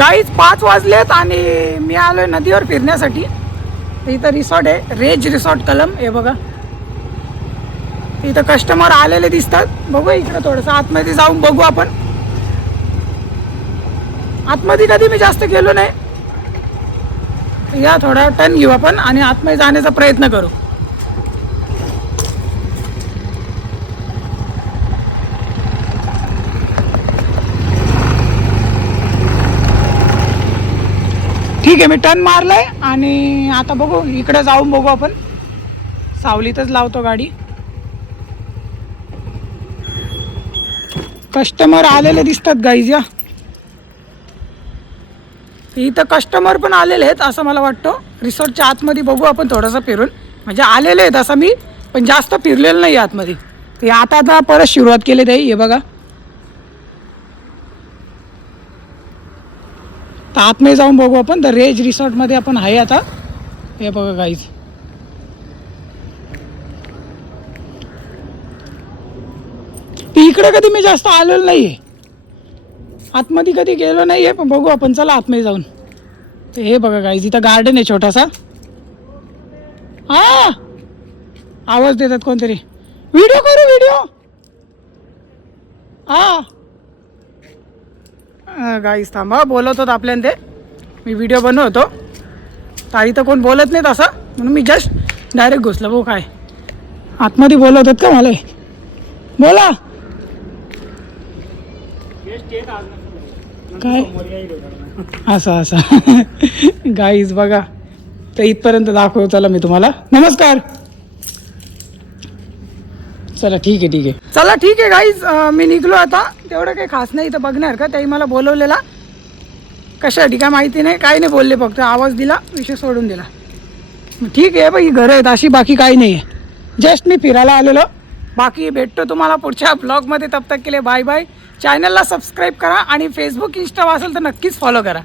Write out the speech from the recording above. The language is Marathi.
गाईच 5 वाजलेत आणि मी आलोय नदीवर फिरण्यासाठी. इथं रिसॉर्ट आहे, रेज रिसॉर्ट कलम. हे बघा इथं कस्टमर आलेले दिसतात. बघू इकडे थोडंसं आतमध्ये जाऊन बघू आपण. आतमध्ये कधी मी जास्त गेलो नाही. या थोडा टर्न घेऊ आपण आणि आतमध्ये जाण्याचा प्रयत्न करू. ठीक आहे, मी टर्न मारलाय आणि आता बघू इकडे जाऊन बघू आपण. सावलीतच लावतो गाडी. कस्टमर आलेले दिसतात गाईज. या इथं कस्टमर पण आलेले आहेत असं मला वाटतं. रिसॉर्टच्या आतमध्ये बघू आपण थोडंसं फिरून. म्हणजे आलेले आहेत असं मी, पण जास्त फिरलेलं नाही आतमध्ये. ते आता परत सुरुवात केली ते. हे बघा तर आतमध्ये जाऊन बघू आपण. तर रेज रिसॉर्टमध्ये आपण आहे आता. हे बघा गाईज, इकडे कधी मी जास्त आलेलो नाही आहे. आतमध्ये कधी गेलो नाही आहे, पण बघू आपण. चला आतमध्ये जाऊन. तर हे बघा गाईज, इथं गार्डन आहे छोटासा. हा आवाज देतात कोणतरी. व्हिडिओ करू व्हिडिओ. हा गाईज थांबा, बोलत होत आपल्याला ते. मी व्हिडिओ बनवतो. तर इथं कोण बोलत नाहीत असं, म्हणून मी जस्ट डायरेक्ट घुसलो. भाऊ काय आतमध्ये बोलत होत का मला? बोला काय असं असं. गाईज बघा, तर इथपर्यंत दाखवतो. चला मी तुम्हाला. नमस्कार. चला ठीक आहे. चला ठीक आहे गाईज, मी निघलो आता. तेवढं काही खास नाही इथं बघणार का. त्याही मला बोलवलेला कशासाठी काय माहिती नाही. काही नाही बोलले, फक्त आवाज दिला, विषय सोडून दिला. ठीक आहे बाई, घरं आहेत अशी, बाकी काही नाही आहे. जस्ट मी फिरायला आलेलो. बाकी भेटतो तुम्हाला पुढच्या ब्लॉगमध्ये. तब तक के लिए बाय बाय. चॅनलला सबस्क्राईब करा आणि फेसबुक इंस्टा असेल तर नक्कीच फॉलो करा.